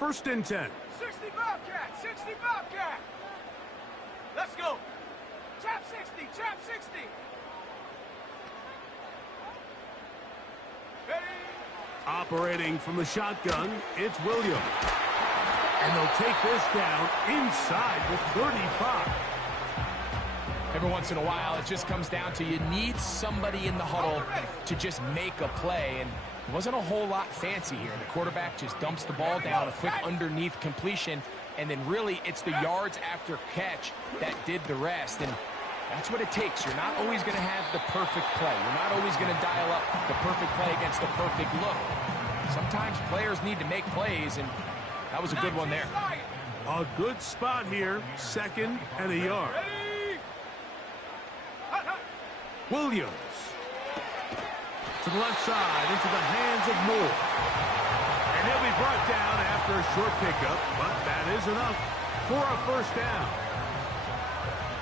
First and 10. 60 Bobcat, 60 Bobcat. Let's go. Chop 60, chop 60. Ready? Operating from the shotgun, it's Williams. And they'll take this down inside the 35. Every once in a while, it just comes down to you need somebody in the huddle to just make a play. And it wasn't a whole lot fancy here. The quarterback just dumps the ball down, a quick underneath completion, and then really it's the yards after catch that did the rest. And that's what it takes. You're not always going to have the perfect play. You're not always going to dial up the perfect play against the perfect look. Sometimes players need to make plays, and that was a good one there. A good spot here, second and a yard. Williams to the left side, into the hands of Moore. And he'll be brought down after a short pickup, but that is enough for a first down.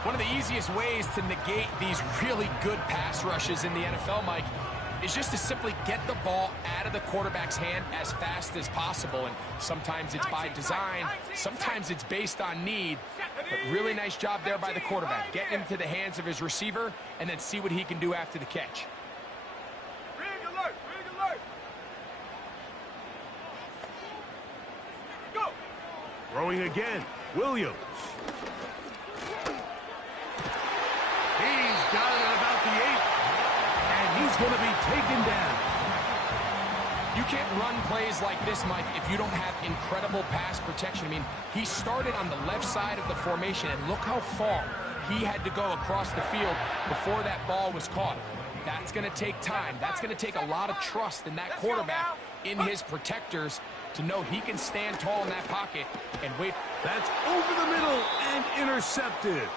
One of the easiest ways to negate these really good pass rushes in the NFL, Mike, is just to simply get the ball out of the quarterback's hand as fast as possible. And sometimes it's by design, sometimes it's based on need. But really nice job there by the quarterback. Get into the hands of his receiver and then see what he can do after the catch. Rig alert, rig alert. Go. Throwing again, Williams. He's got it at about the 8. And he's going to be taken down. You can't run plays like this, Mike, if you don't have incredible pass protection. I mean, he started on the left side of the formation, and look how far he had to go across the field before that ball was caught. That's going to take time. That's going to take a lot of trust in that quarterback, in his protectors, to know he can stand tall in that pocket and wait. That's over the middle and intercepted.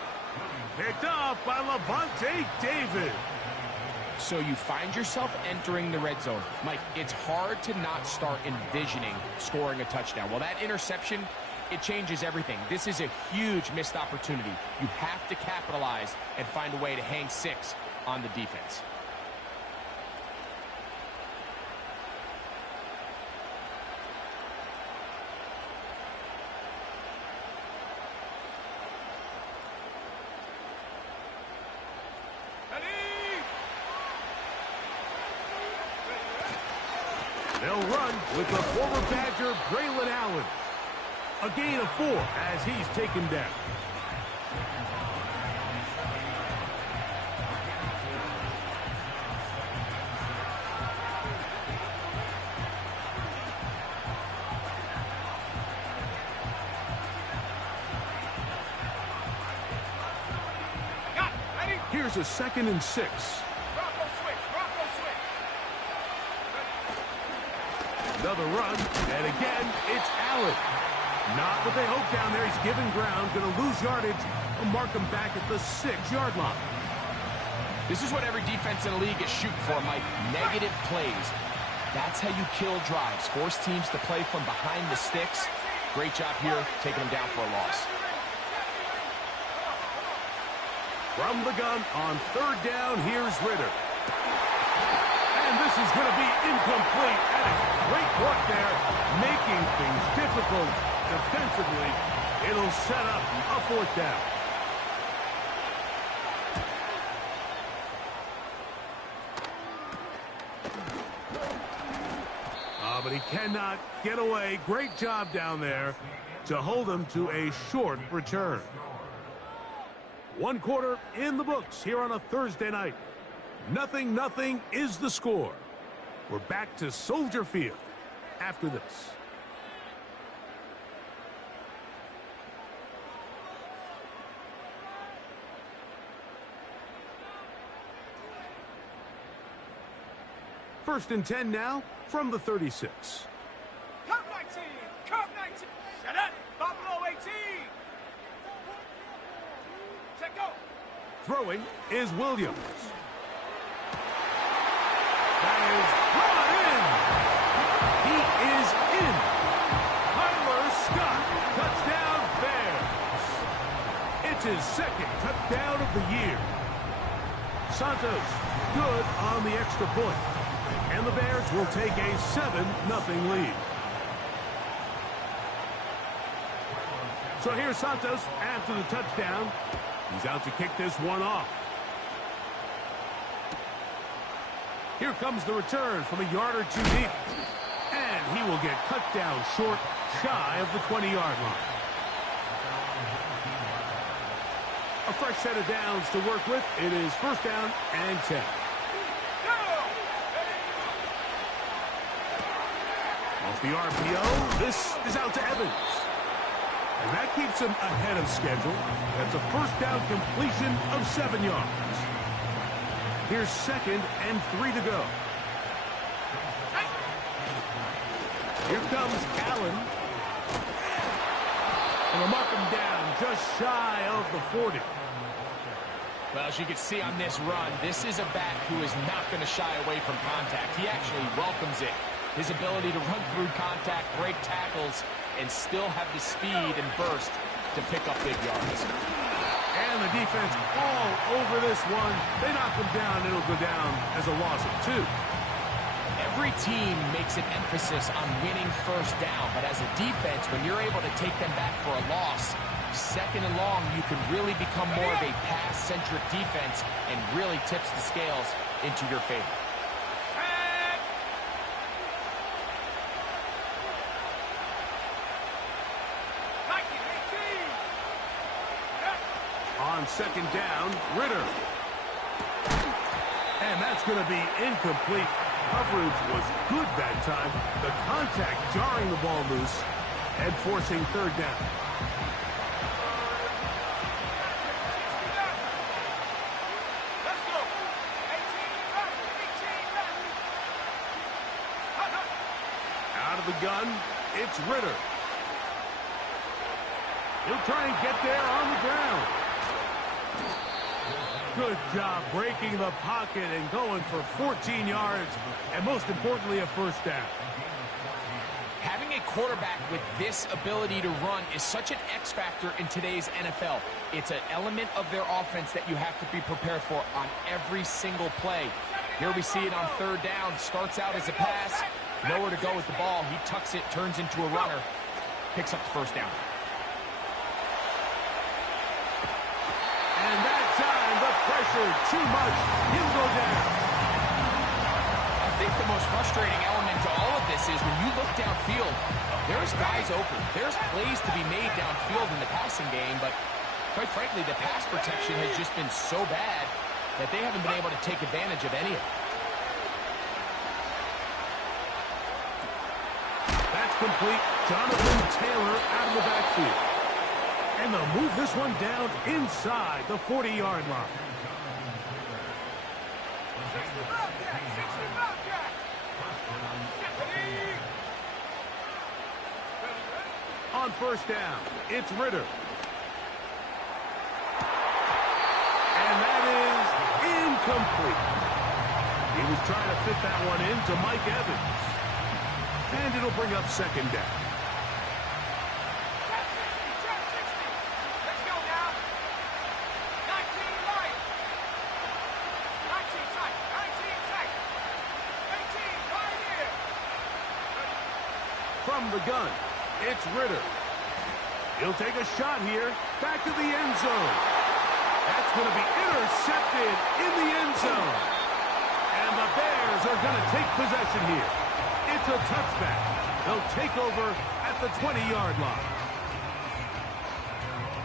Picked off by Lavonte David. So you find yourself entering the red zone. Mike, it's hard to not start envisioning scoring a touchdown. Well, that interception, it changes everything. This is a huge missed opportunity. You have to capitalize and find a way to hang 6 on the defense. They'll run with the former Badger, Braylon Allen. A gain of 4 as he's taken down. Here's a 2nd and 6. Another run, and again, it's Allen. Not what they hoped down there. He's given ground, going to lose yardage. They'll mark him back at the 6-yard line. This is what every defense in the league is shooting for, Mike. Negative plays. That's how you kill drives. Force teams to play from behind the sticks. Great job here, taking them down for a loss. From the gun on 3rd down, here's Ritter. And this is going to be incomplete. That is great work there, making things difficult defensively. It'll set up a 4th down. But he cannot get away. Great job down there to hold him to a short return. 1 quarter in the books here on a Thursday night. 0-0 is the score. We're back to Soldier Field after this. First and 10 now from the 36. Cup 19, Cup 19. Shut up, Buffalo 18. Check go. Throwing is Williams. That is brought in. He is in. Tyler Scott, touchdown Bears. It's his 2nd touchdown of the year. Santos, good on the extra point. And the Bears will take a 7-0 lead. So here's Santos after the touchdown. He's out to kick this one off. Here comes the return from a yard or two deep. And he will get cut down short, shy of the 20-yard line. A fresh set of downs to work with. It is first down and 10. Off the RPO, this is out to Evans. And that keeps him ahead of schedule. That's a first down completion of 7 yards. Here's 2nd and 3 to go. Here comes Allen. And they'll mark him down just shy of the 40. Well, as you can see on this run, this is a back who is not going to shy away from contact. He actually welcomes it. His ability to run through contact, break tackles, and still have the speed and burst to pick up big yards. And the defense all over this one. They knock him down, and it'll go down as a loss of 2. Every team makes an emphasis on winning first down, but as a defense, when you're able to take them back for a loss, 2nd and long, you can really become more of a pass-centric defense and really tips the scales into your favor. On 2nd down, Ritter. And that's going to be incomplete. Coverage was good that time. The contact jarring the ball loose and forcing 3rd down. Let's go. 18 left. 18 left. Out of the gun, it's Ritter. He'll try and get there on the ground. Good job breaking the pocket and going for 14 yards, and most importantly, a first down. Having a quarterback with this ability to run is such an X factor in today's NFL. It's an element of their offense that you have to be prepared for on every single play. Here we see it on 3rd down. Starts out as a pass. Nowhere to go with the ball. He tucks it, turns into a runner. Picks up the first down. And that time, the pressure too much. He'll go down. I think the most frustrating element to all of this is when you look downfield, there's guys open. There's plays to be made downfield in the passing game, but quite frankly, the pass protection has just been so bad that they haven't been able to take advantage of any of it. That's complete. Jonathan Taylor out of the backfield. And they'll move this one down inside the 40-yard line. 60 Bobcat. 60 Bobcat. On 1st down, it's Ritter. And that is incomplete. He was trying to fit that one into Mike Evans. And it'll bring up 2nd down. Trap 60. Let's go now. 19 light. 19 tight. 19 tight. 18 right here. From the gun, it's Ritter. He'll take a shot here. Back to the end zone. That's going to be intercepted in the end zone. And the Bears are going to take possession here. It's a touchback. They'll take over at the 20-yard line.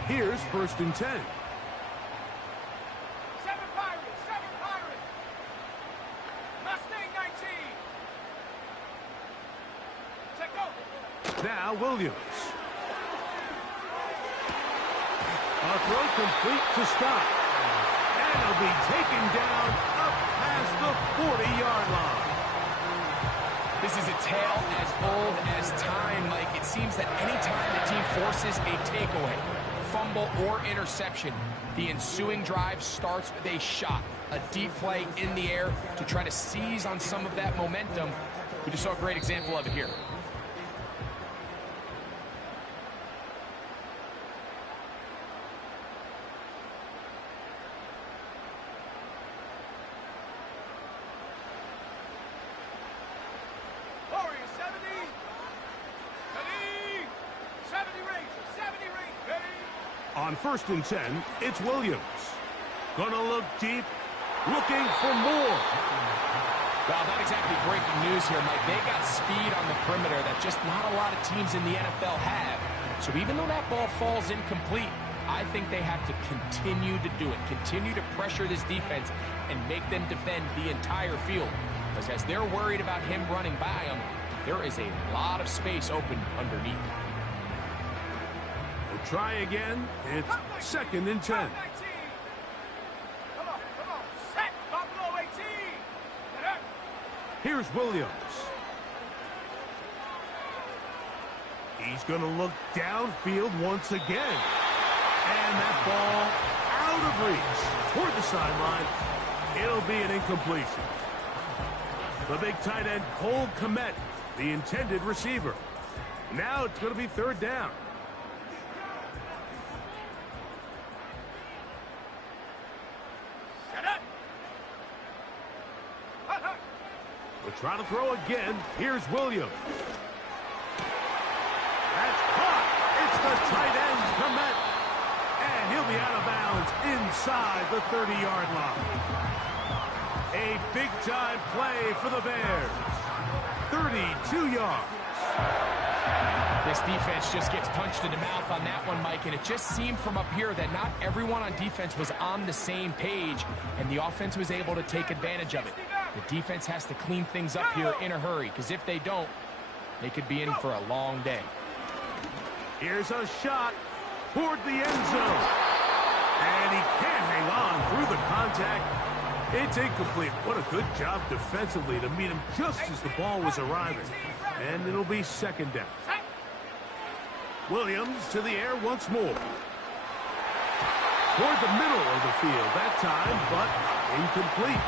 Here's 1st and 10. 7 Pirates. 7 Pirates. Mustang 19. Check over. Now Williams. A throw complete to Scott. And he'll be taken down up past the 40-yard line. This is a tale as old as time, Mike. It seems that any time the team forces a takeaway, fumble, or interception, the ensuing drive starts with a shot, a deep play in the air to try to seize on some of that momentum. We just saw a great example of it here. Warriors 70. 70. 70 Rangers. 70 Rangers. first and 10, it's Williams. Gonna look deep, looking for more. Well, not exactly breaking news here, Mike. They got speed on the perimeter that just not a lot of teams in the NFL have. So even though that ball falls incomplete, I think they have to continue to do it. Continue to pressure this defense and make them defend the entire field. Because as they're worried about him running by them, there is a lot of space open underneath. We'll try again. It's second and 10. Come on. Set. Buffalo 18. Here's Williams. He's going to look downfield once again. And that ball out of reach toward the sideline. It'll be an incompletion. The big tight end, Cole Kmet, the intended receiver. Now it's going to be third down. We'll try to throw again. Here's Williams. That's caught. It's the tight end, Kmet. And he'll be out of bounds inside the 30-yard line. A big-time play for the Bears. 32 yards. This defense just gets punched in the mouth on that one, Mike, and it just seemed from up here that not everyone on defense was on the same page, and the offense was able to take advantage of it. The defense has to clean things up here in a hurry, because if they don't, they could be in for a long day. Here's a shot toward the end zone. And he can't hang on through the contact. It's incomplete. What a good job defensively to meet him just as the ball was arriving. And it'll be second down. Williams to the air once more. Toward the middle of the field that time, but incomplete.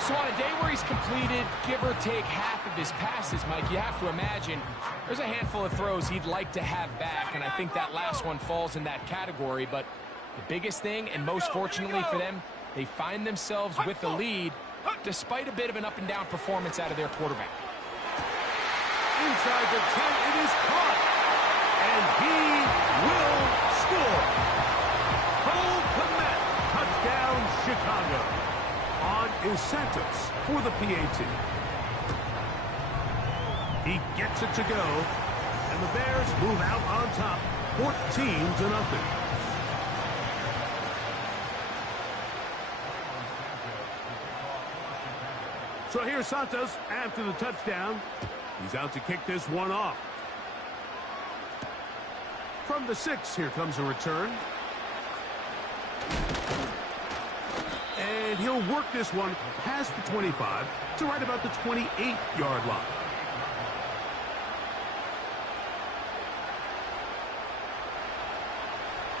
So on a day where he's completed, give or take half of his passes, Mike, you have to imagine there's a handful of throws he'd like to have back, and I think that last one falls in that category. But the biggest thing, and most fortunately for them, they find themselves with the lead despite a bit of an up-and-down performance out of their quarterback. Inside the 10, it is caught. And he will score. Cole Kmet, touchdown Chicago. On is Santos for the PAT. He gets it to go. And the Bears move out on top, 14-0. So here's Santos after the touchdown. He's out to kick this one off. From the 6, here comes a return. And he'll work this one past the 25 to right about the 28-yard line.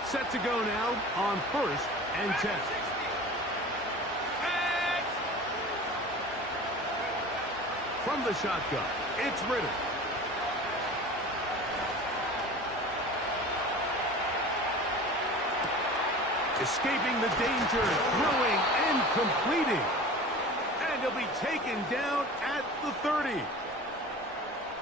Set to go now on first and 10. From the shotgun, it's Ridder. Escaping the danger, throwing and completing. And he'll be taken down at the 30.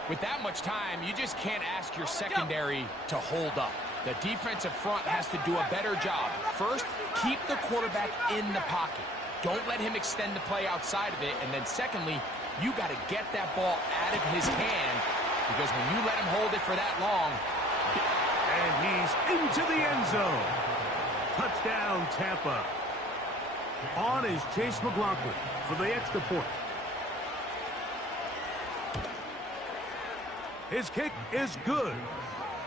With that much time, you just can't ask your secondary to hold up. The defensive front has to do a better job. First, keep the quarterback in the pocket. Don't let him extend the play outside of it. And then secondly, you got to get that ball out of his hand, because when you let him hold it for that long. And he's into the end zone. Touchdown, Tampa. On is Chase McLaughlin for the extra point. His kick is good.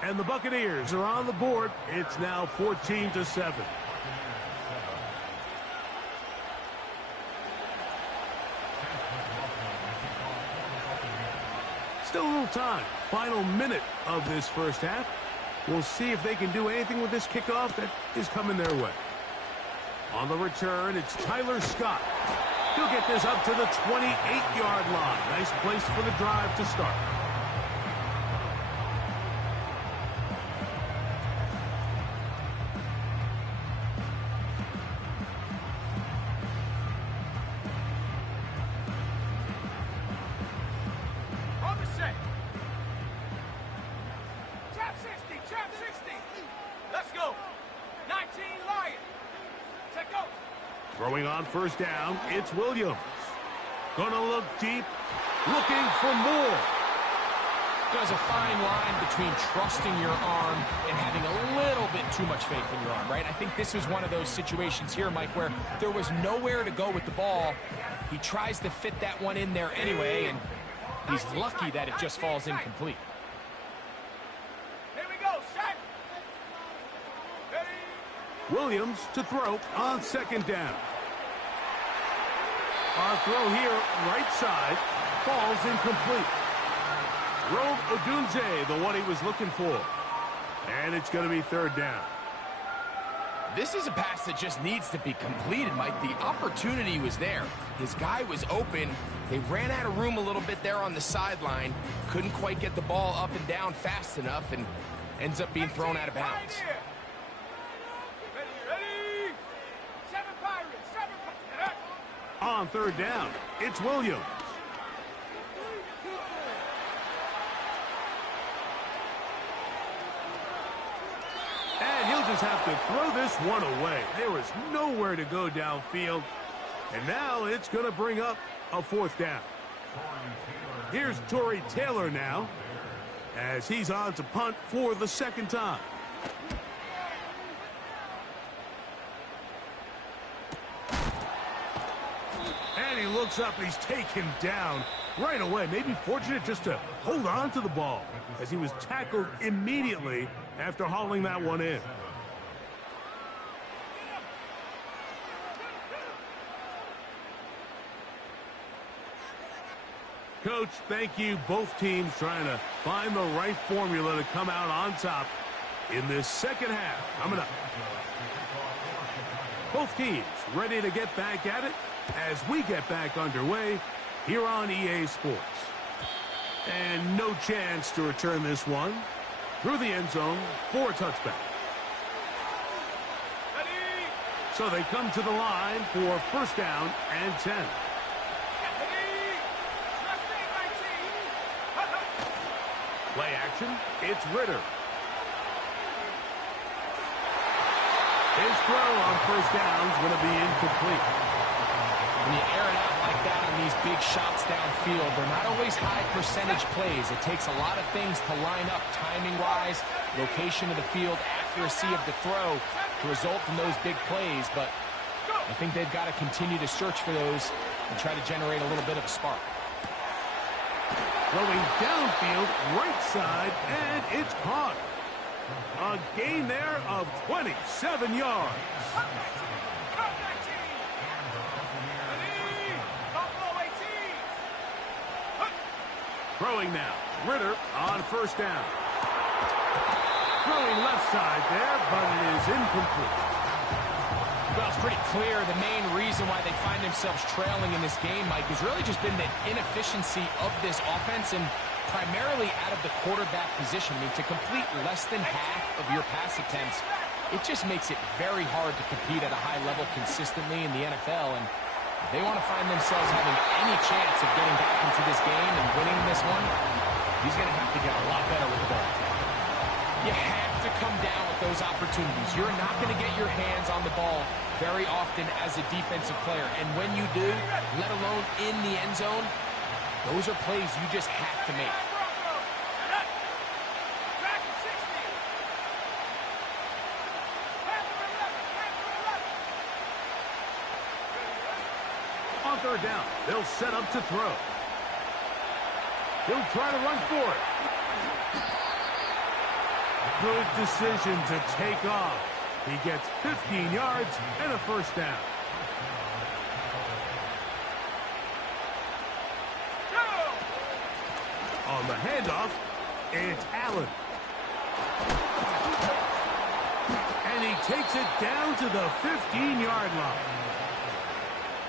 And the Buccaneers are on the board. It's now 14-7. Still a little time. Final minute of this first half. We'll see if they can do anything with this kickoff that is coming their way. On the return, it's Tyler Scott. He'll get this up to the 28-yard line. Nice place for the drive to start. Trap 60. Let's go. Throwing on first down, it's Williams. Gonna look deep, looking for more. There's a fine line between trusting your arm and having a little bit too much faith in your arm, right? I think this was one of those situations here, Mike, where there was nowhere to go with the ball. He tries to fit that one in there anyway, and he's lucky that it just falls incomplete. Here we go, set. Ready. Williams to throw on second down. Our throw here, right side, falls incomplete. Rome Odunze, the one he was looking for. And it's going to be third down. This is a pass that just needs to be completed, Mike. The opportunity was there. His guy was open. They ran out of room a little bit there on the sideline. Couldn't quite get the ball up and down fast enough, and ends up being thrown out of bounds. Ready. Seven Pirates. On third down, it's Williams. And he'll just have to throw this one away. There was nowhere to go downfield. And now it's going to bring up a fourth down. Here's Tory Taylor now, as he's on to punt for the second time. And he looks up and he's taken down right away. Maybe fortunate just to hold on to the ball, as he was tackled immediately after hauling that one in. Coach, thank you. Both teams trying to find the right formula to come out on top in this second half. Coming up. Both teams ready to get back at it as we get back underway here on EA Sports. And no chance to return this one through the end zone for a touchback. Ready. So they come to the line for first down and 10. Play action, it's Ritter. His throw on first down is going to be incomplete. When you air it out like that on these big shots downfield, they're not always high percentage plays. It takes a lot of things to line up timing-wise, location of the field, accuracy of the throw to result in those big plays. But I think they've got to continue to search for those and try to generate a little bit of a spark. Throwing downfield, right side, and it's caught. A gain there of 27 yards. Throwing now, Ritter on first down. Throwing left side there, but it is incomplete. Well, it's pretty clear the main reason why they find themselves trailing in this game, Mike, has really just been the inefficiency of this offense and primarily out of the quarterback position. I mean, to complete less than half of your pass attempts, it just makes it very hard to compete at a high level consistently in the NFL. And if they want to find themselves having any chance of getting back into this game and winning this one, he's going to have to get a lot better with the ball. You have to come down with those opportunities. You're not going to get your hands on the ball very often as a defensive player. And when you do, let alone in the end zone, those are plays you just have to make. On third down, they'll set up to throw. He'll try to run for it. Good decision to take off. He gets 15 yards and a first down. On the handoff, it's Allen. And he takes it down to the 15-yard line.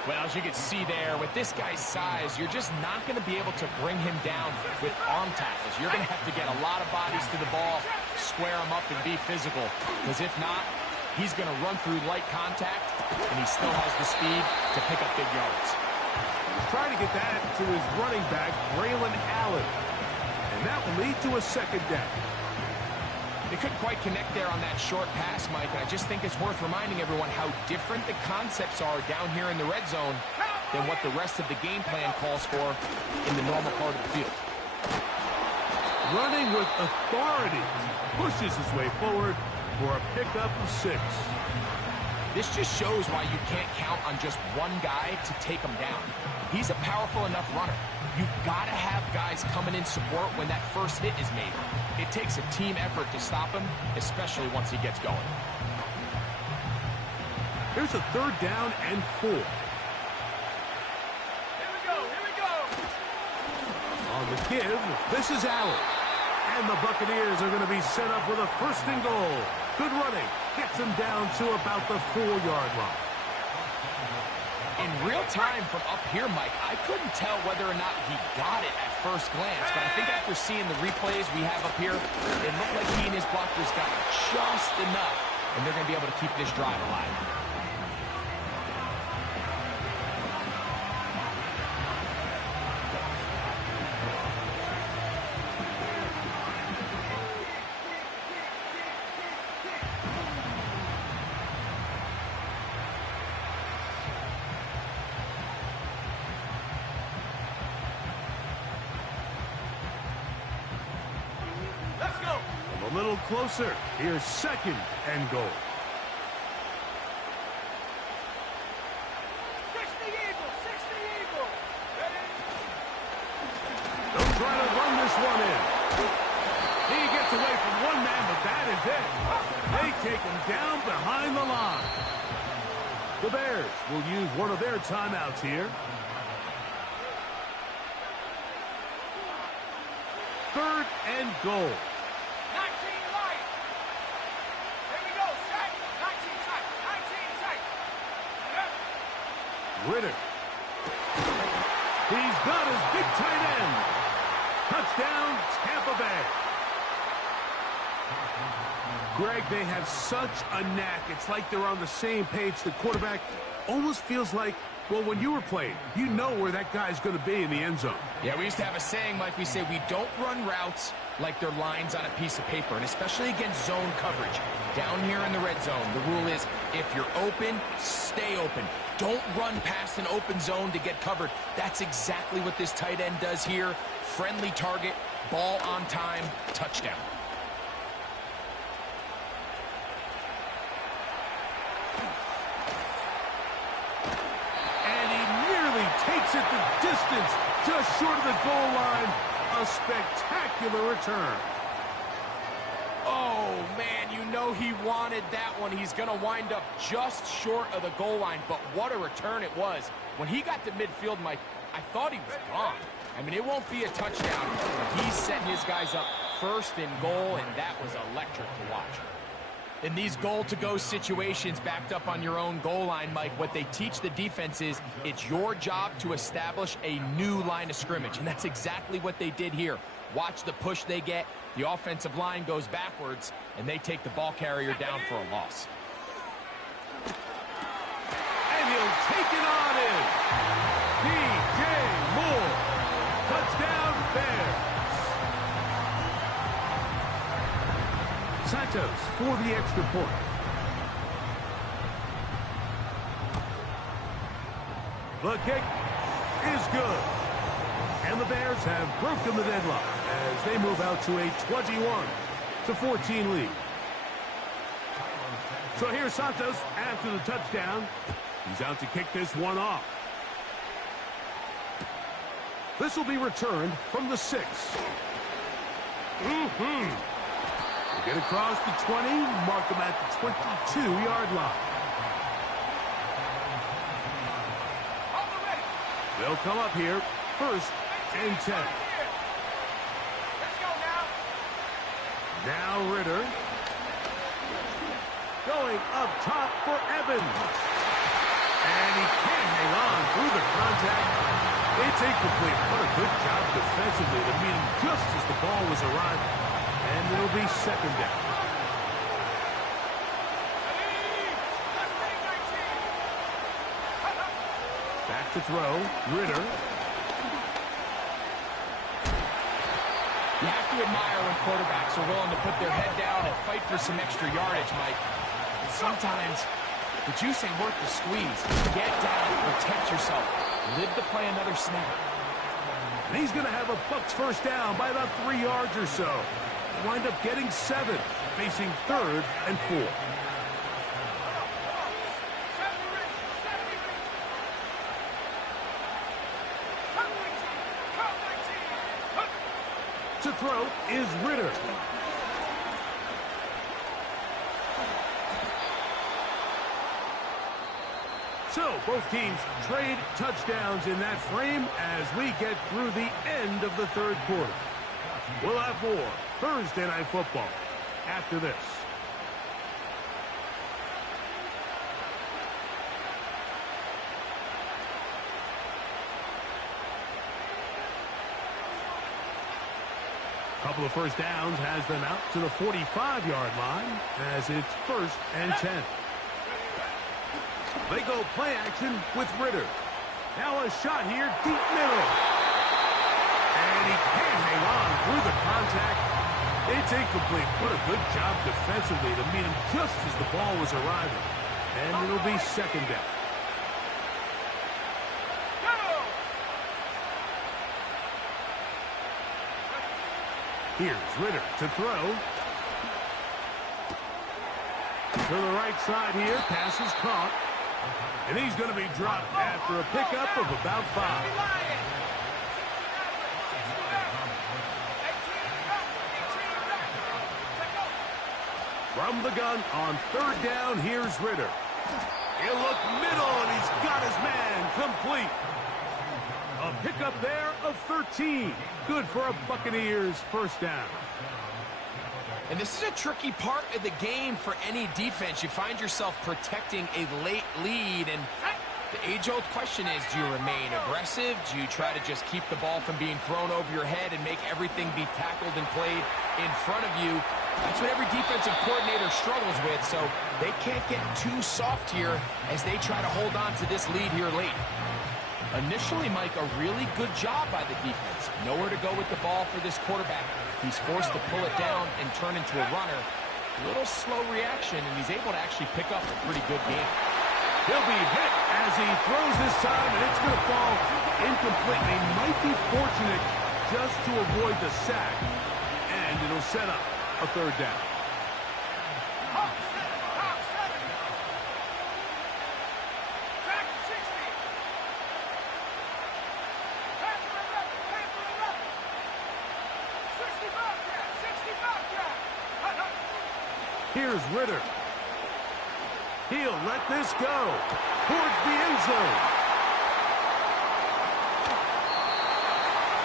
Well, as you can see there, with this guy's size, you're just not going to be able to bring him down with arm tackles. You're going to have to get a lot of bodies to the ball, square him up, and be physical. Because if not, he's going to run through light contact, and he still has the speed to pick up big yards. He's trying to get that to his running back, Braylon Allen. And that will lead to a second down. They couldn't quite connect there on that short pass, Mike, and I just think it's worth reminding everyone how different the concepts are down here in the red zone than what the rest of the game plan calls for in the normal part of the field. Running with authority, pushes his way forward for a pickup of 6. This just shows why you can't count on just one guy to take him down. He's a powerful enough runner. You've got to have guys coming in support when that first hit is made. It takes a team effort to stop him, especially once he gets going. Here's a 3rd down and 4. Here we go, here we go. On the give, this is Allen. And the Buccaneers are going to be set up with a 1st and goal. Good running. Gets him down to about the 4-yard line. In real time from up here, Mike, I couldn't tell whether or not he got it at first glance, but I think after seeing the replays we have up here, it looked like he and his blockers got just enough, and they're going to be able to keep this drive alive. A little closer. Here's 2nd and goal. 60 Eagle, 60 Eagle. Ready? They'll try to run this one in. He gets away from one man, but that is it. They take him down behind the line. The Bears will use one of their timeouts here. 3rd and goal. 19 light. Here we go, set. 19 tight, 19 tight. Yep. Ritter. He's got his big tight end. Touchdown, Tampa Bay. Greg, they have such a knack. It's like they're on the same page. The quarterback almost feels like, well, when you were playing, you know where that guy's going to be in the end zone. Yeah, we used to have a saying, Mike, we say we don't run routes like they're lines on a piece of paper, and especially against zone coverage. Down here in the red zone, the rule is if you're open, stay open. Don't run past an open zone to get covered. That's exactly what this tight end does here. Friendly target, ball on time, touchdown. And he nearly takes it the distance, just short of the goal line. A spectacular return. Oh, man, you know he wanted that one. He's going to wind up just short of the goal line, but what a return it was. When he got to midfield, Mike, I thought he was gone. I mean, it won't be a touchdown. He's setting his guys up 1st and goal, and that was electric to watch. In these goal-to-go situations backed up on your own goal line, Mike, what they teach the defense is it's your job to establish a new line of scrimmage, and that's exactly what they did here. Watch the push they get. The offensive line goes backwards, and they take the ball carrier down for a loss. And he'll take it on in. DJ Moore. Touchdown, Bears. Santos for the extra point. The kick is good. And the Bears have broken the deadlock as they move out to a 21-14 lead. So here's Santos after the touchdown. He's out to kick this one off. This will be returned from the 6. Get across the 20, mark them at the 22-yard line. They'll come up here, 1st and 10. Let's go now. Now Ritter. Going up top for Evans. And he can't hang on through the contact. It's incomplete. What a good job defensively to meet him just as the ball was arriving. And it'll be 2nd down. Back to throw. Ritter. You have to admire when quarterbacks are willing to put their head down and fight for some extra yardage, Mike. And sometimes the juice ain't worth the squeeze. Get down, protect yourself. Live to play another snap. And he's going to have a Bucs first down by about 3 yards or so. They wind up getting 7, facing 3rd and 4. To throw is Ritter. So both teams trade touchdowns in that frame as we get through the end of the 3rd quarter. We'll have more Thursday Night Football after this. Couple of first downs has them out to the 45-yard line as it's 1st and 10. They go play action with Ritter. Now a shot here, deep middle. And he can't hang on through the contact. It's incomplete. What a good job defensively to meet him just as the ball was arriving. And it'll be 2nd down. Here's Ritter to throw. To the right side here. Pass is caught. And he's going to be dropped after a pickup of about 5. From the gun on 3rd down, here's Ritter. He'll look middle, and he's got his man complete. A pickup there of 13. Good for a Buccaneers first down. And this is a tricky part of the game for any defense. You find yourself protecting a late lead, and the age-old question is, do you remain aggressive? Do you try to just keep the ball from being thrown over your head and make everything be tackled and played in front of you? That's what every defensive coordinator struggles with, so they can't get too soft here as they try to hold on to this lead here late. Initially, Mike, a really good job by the defense. Nowhere to go with the ball for this quarterback. He's forced to pull it down and turn into a runner. A little slow reaction, and he's able to actually pick up a pretty good game. He'll be hit as he throws this time, and it's going to fall incomplete. They might be fortunate just to avoid the sack, and it'll set up a 3rd down. Here's Ritter. He'll let this go towards the end zone.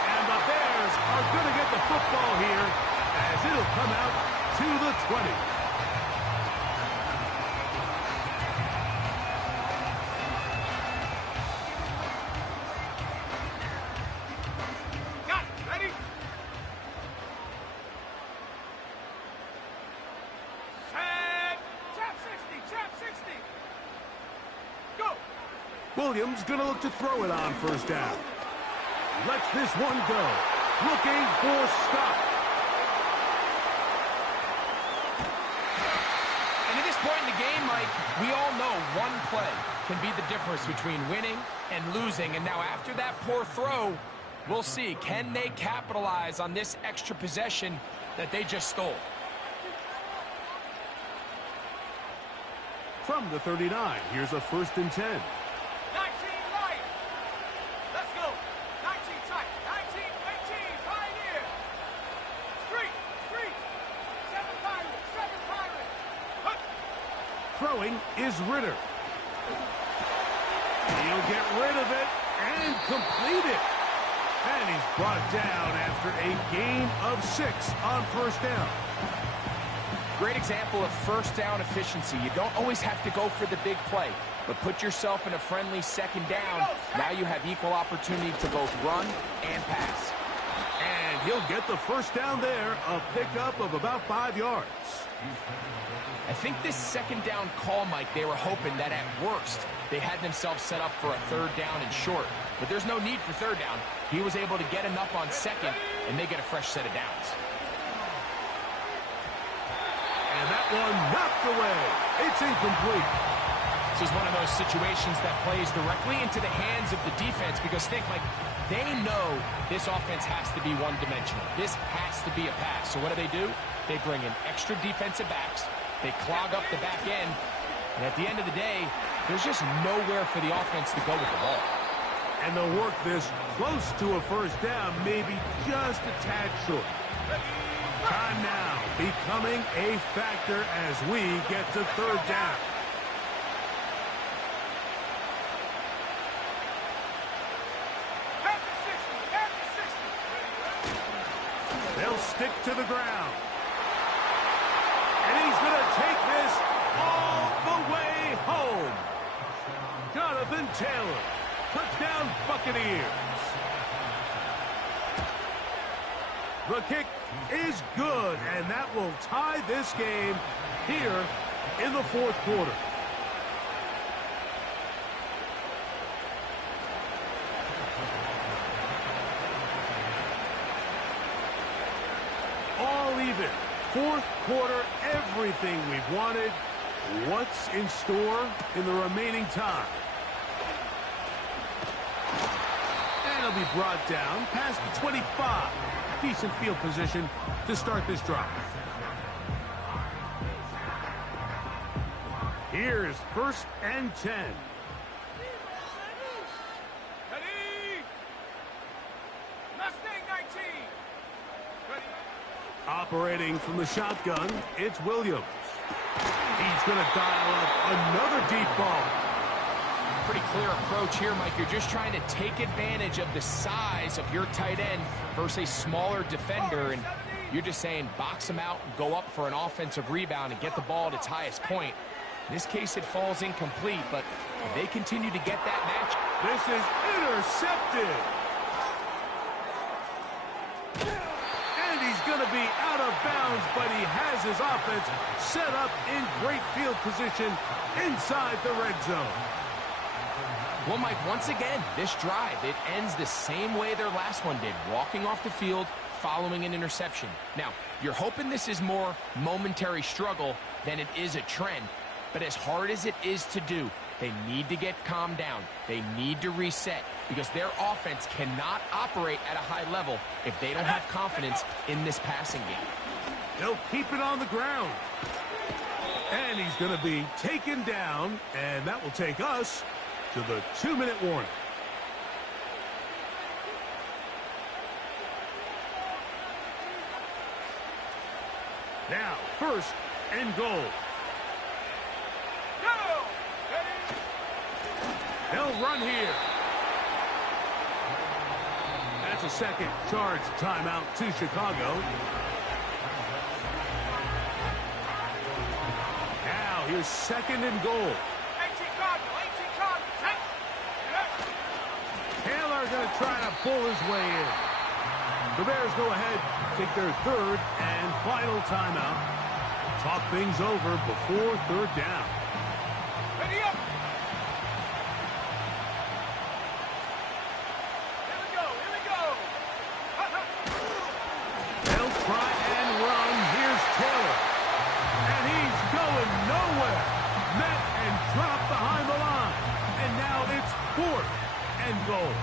And the Bears are going to get the football here as it'll come out to the 20. Got it. Ready? Williams going to look to throw it on 1st down. Lets this one go. Looking for stop. And at this point in the game, Mike, we all know one play can be the difference between winning and losing. And now after that poor throw, we'll see. Can they capitalize on this extra possession that they just stole? From the 39, here's a 1st and 10. 19 right. Let's go. 19 tight. 19, 18, Pioneer. Street. 7 Pirate. Hook. Throwing is Ritter. He'll get rid of it and complete it. And he's brought down after a gain of 6 on 1st down. Great example of first down efficiency. You don't always have to go for the big play, but put yourself in a friendly 2nd down. Now you have equal opportunity to both run and pass. And he'll get the 1st down there, a pickup of about 5 yards. I think this 2nd down call, Mike, they were hoping that at worst they had themselves set up for a 3rd down and short. but there's no need for third down. He was able to get enough on second, and they get a fresh set of downs. And that one knocked away. It's incomplete. This is one of those situations that plays directly into the hands of the defense because think, like, they know this offense has to be one-dimensional. This has to be a pass. So what do? They bring in extra defensive backs. They clog up the back end. And at the end of the day, there's just nowhere for the offense to go with the ball. And they'll work this close to a first down, maybe just a tad short. Time now becoming a factor as we get to third down. They'll stick to the ground. And he's going to take this all the way home. Jonathan Taylor, touchdown Buccaneers. The kick is good, and that will tie this game here in the fourth quarter. All even. Fourth quarter, everything we've wanted. What's in store in the remaining time? And it'll be brought down past the 25. Decent field position to start this drive. Here's 1st and 10. Operating from the shotgun, it's Williams. He's going to dial up another deep ball. Pretty clear approach here, Mike. You're just trying to take advantage of the size of your tight end versus a smaller defender, and you're just saying box him out, go up for an offensive rebound, and get the ball at its highest point. In this case, it falls incomplete, but if they continue to get that match. This is intercepted. And he's going to be out of bounds, but he has his offense set up in great field position inside the red zone. Well, Mike, once again, this drive, it ends the same way their last one did, walking off the field, following an interception. Now, you're hoping this is more momentary struggle than it is a trend, but as hard as it is to do, they need to get calmed down. They need to reset because their offense cannot operate at a high level if they don't have confidence in this passing game. They'll keep it on the ground. And he's going to be taken down, and that will take us to the 2-minute warning. Now, 1st and goal. They'll run here. That's a second charge timeout to Chicago. Now, here's 2nd and goal. Taylor going to try to pull his way in. The Bears go ahead, take their 3rd and final timeout. Talk things over before 3rd down. Ready up. Here we go. They'll try and run. Here's Taylor. And he's going nowhere. Met and dropped behind the line. And now it's 4th and goal.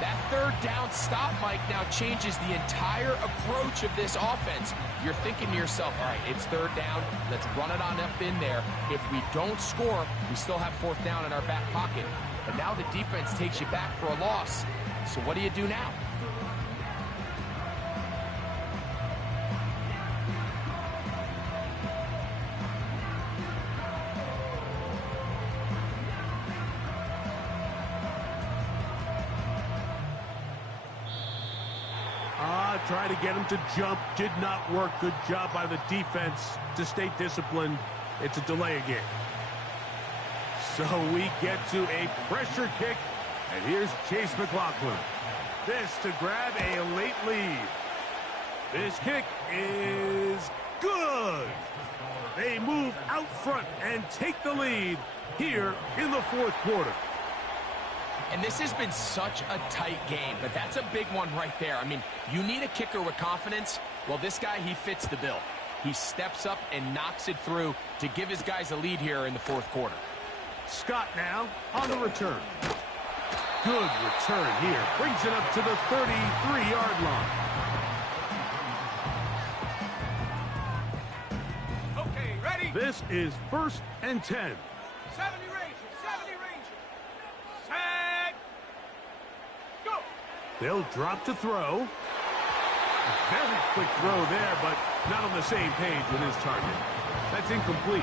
That 3rd down stop, Mike, now changes the entire approach of this offense. You're thinking to yourself, all right, it's 3rd down. Let's run it on up in there. If we don't score, we still have 4th down in our back pocket. But now the defense takes you back for a loss. So what do you do now? Try to get him to jump. Did not work. Good job by the defense to stay disciplined. It's a delay again. So we get to a pressure kick. And here's Chase McLaughlin. This to grab a late lead. This kick is good. They move out front and take the lead here in the 4th quarter. And this has been such a tight game, but that's a big one right there. I mean, you need a kicker with confidence. Well, this guy, he fits the bill. He steps up and knocks it through to give his guys a lead here in the fourth quarter. Scott now on the return. Good return here. Brings it up to the 33-yard line. Okay, ready? This is 1st and 10. 70 Rangers, 70 Rangers. Set. Go. They'll drop to throw. Very quick throw there, but not on the same page with his target. That's incomplete.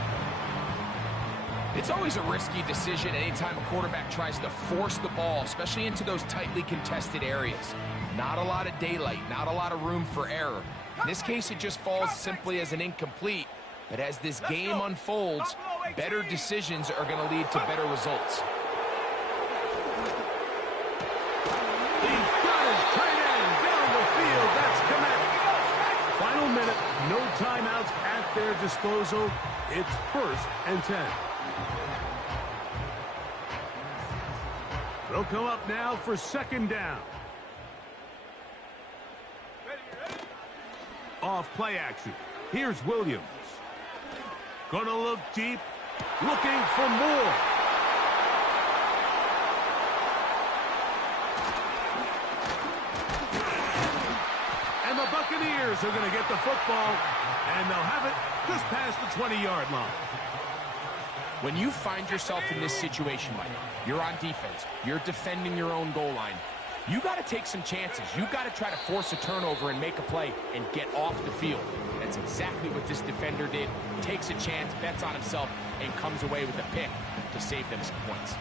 It's always a risky decision anytime a quarterback tries to force the ball, especially into those tightly contested areas. Not a lot of daylight, not a lot of room for error. In this case, it just falls simply as an incomplete. But as this game unfolds, better decisions are going to lead to better results. He's got his tight end down the field. That's connected. Final minute, no timeouts at their disposal. It's 1st and 10. They'll come up now for 2nd down. Off play action. Here's Williams. Gonna look deep, looking for more. And the Buccaneers are gonna get the football, and they'll have it just past the 20-yard line. When you find yourself in this situation, Mike, you're on defense, you're defending your own goal line, you got to take some chances. You got to try to force a turnover and make a play and get off the field. That's exactly what this defender did. Takes a chance, bets on himself, and comes away with a pick to save them some points.